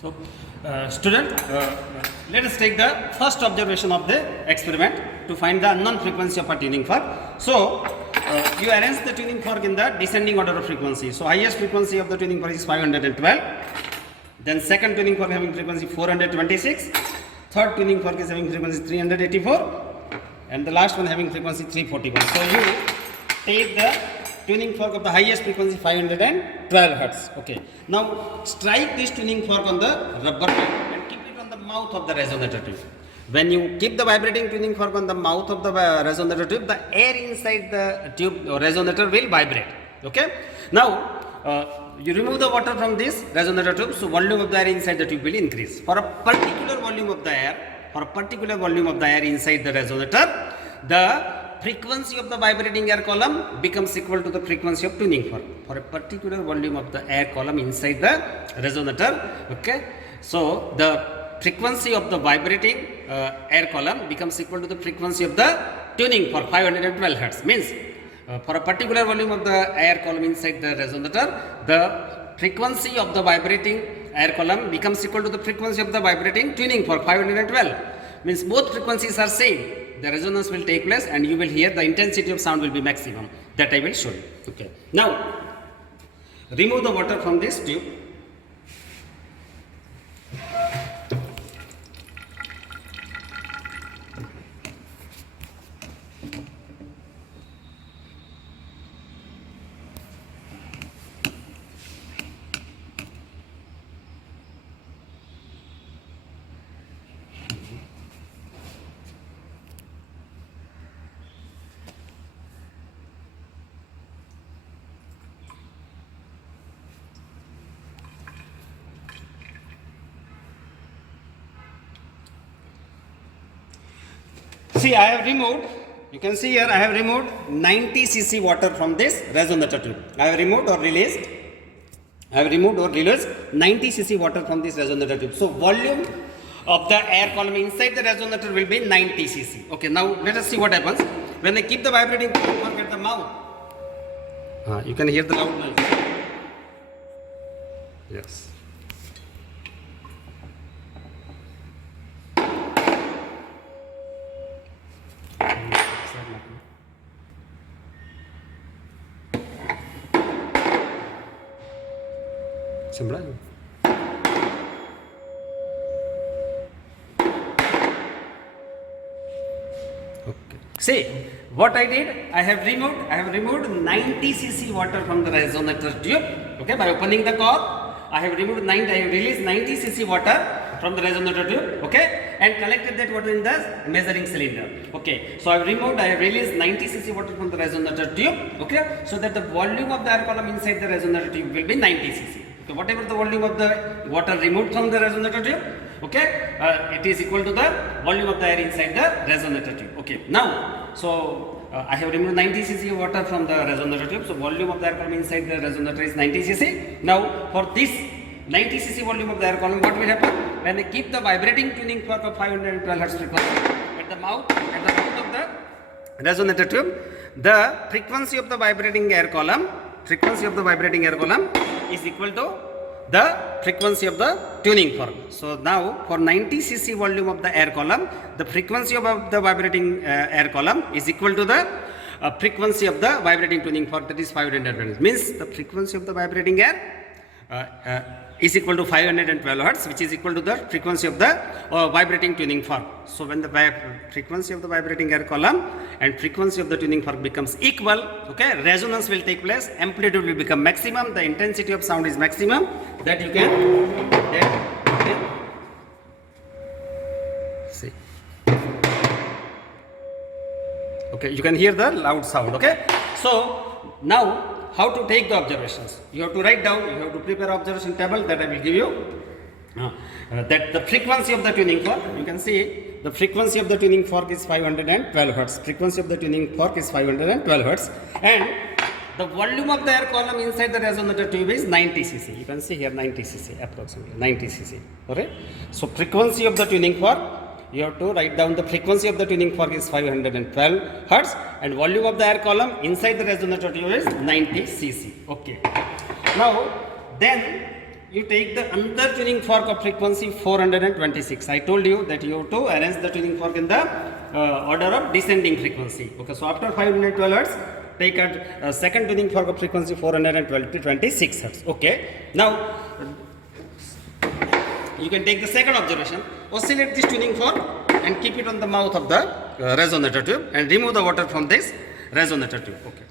So, let us take the first observation of the experiment to find the unknown frequency of a tuning fork. So, you arrange the tuning fork in the descending order of frequency. So, highest frequency of the tuning fork is 512. Then second tuning fork having frequency 426. Third tuning fork is having frequency 384. And the last one having frequency 341. So, you take the tuning fork of the highest frequency 512 hertz. Okay. Now strike this tuning fork on the rubber band and keep it on the mouth of the resonator tube. When you keep the vibrating tuning fork on the mouth of the resonator tube, the air inside the tube or resonator will vibrate. Okay. Now you remove the water from this resonator tube, so volume of the air inside the tube will increase. For a particular volume of the air, inside the resonator, the frequency of the vibrating air column becomes equal to the frequency of tuning fork for a particular volume of the air column inside the resonator. Okay, so the frequency of the vibrating air column becomes equal to the frequency of the tuning fork 512 hertz. Means for a particular volume of the air column inside the resonator, the frequency of the vibrating air column becomes equal to the frequency of the vibrating tuning fork 512. Means both frequencies are same. The resonance will take place and you will hear the intensity of sound will be maximum. That I will show you. Okay. Now, remove the water from this tube. See, I have removed, you can see here I have removed 90 cc water from this resonator tube. I have removed or released 90 cc water from this resonator tube. So, volume of the air column inside the resonator will be 90 cc. Okay, now let us see what happens. When I keep the vibrating tuning fork at the mouth, you can hear the loud noise. Yes. Okay. See what I did. I have removed 90 cc water from the resonator tube. Okay, by opening the cork, I have released 90 cc water from the resonator tube. Okay, and collected that water in the measuring cylinder. Okay, so I have released 90 cc water from the resonator tube. Okay, so that the volume of the air column inside the resonator tube will be 90 cc. So whatever the volume of the water removed from the resonator tube, okay, it is equal to the volume of the air inside the resonator tube. Okay, now, so I have removed 90 cc water from the resonator tube, so volume of the air column inside the resonator is 90 cc. Now, for this 90 cc volume of the air column, what will happen? When I keep the vibrating tuning fork of 512 hertz frequency at the mouth of the resonator tube, the frequency of the vibrating air column is equal to the frequency of the tuning fork. So now for 90 cc volume of the air column, the frequency of the vibrating air column is equal to the frequency of the vibrating tuning fork, that is 512. Means the frequency of the vibrating air is equal to 512 hertz, which is equal to the frequency of the vibrating tuning fork. So when the frequency of the vibrating air column and frequency of the tuning fork becomes equal, okay, resonance will take place, amplitude will become maximum, the intensity of sound is maximum. That you can see. Okay, you can hear the loud sound. Okay, so now how to take the observations? You have to write down, you have to prepare observation table that I will give you. That the frequency of the tuning fork, you can see the frequency of the tuning fork is 512 hertz. Frequency of the tuning fork is 512 hertz, and the volume of the air column inside the resonator tube is 90 cc. You can see here 90 cc, approximately 90 cc. Alright. So frequency of the tuning fork, you have to write down the frequency of the tuning fork is 512 hertz and volume of the air column inside the resonator tube is 90 cc. Okay. Now then you take the another tuning fork of frequency 426. I told you that you have to arrange the tuning fork in the order of descending frequency. Okay, so after 512 hertz, take a second tuning fork of frequency 412 to 26 hertz. Okay, now you can take the second observation, oscillate this tuning fork and keep it on the mouth of the resonator tube and remove the water from this resonator tube. Okay.